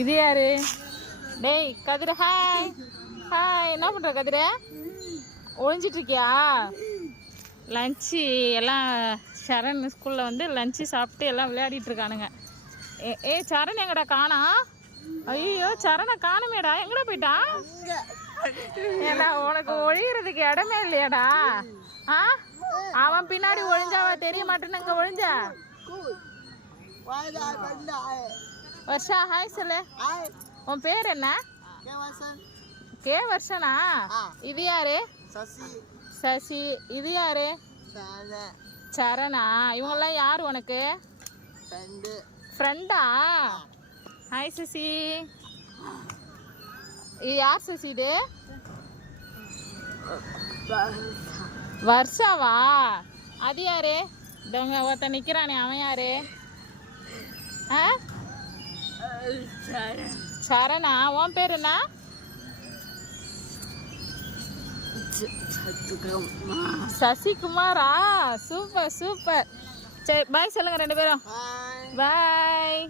இது யாரு? டேய் கதிர, ஹாய் ஹாய். என்ன பண்ற கதிர? ஒழிஞ்சிட்டு இருக்கியா? லஞ்சு எல்லாம் சரண் ஸ்கூலில் வந்து லஞ்சு சாப்பிட்டு எல்லாம் விளையாடிட்டு இருக்கானுங்க. ஏ சரண் எங்கடா காணா? ஐயோ சரணை காணுமேடா, எங்கடா போயிட்டான்? ஏடா உனக்கு ஒழிகிறதுக்கு இடமே இல்லையாடா? ஆ, அவன் பின்னாடி ஒழிஞ்சாவா தெரிய மாட்டேன்னு இங்கே ஒழிஞ்ச. வர்ஷா ஹாய் சொல்லு. உன் பேர் என்ன? கே வர்ஷனா? இது யாரு? சசி. இது யாரு? சரணா. இவங்கெல்லாம் யாரு உனக்கு? ஃப்ரெண்டா? ஹாய் சசி. இது யார் சசி? இது வர்ஷாவா? அது யாரு? இதவங்க ஒருத்த நிக்கிறானே, அவன் யாரு? சரணா. உன் பேர் என்ன? சசிகுமாரா? Super super. சரி பாய் சொல்லுங்க ரெண்டு பேரும். பாய்.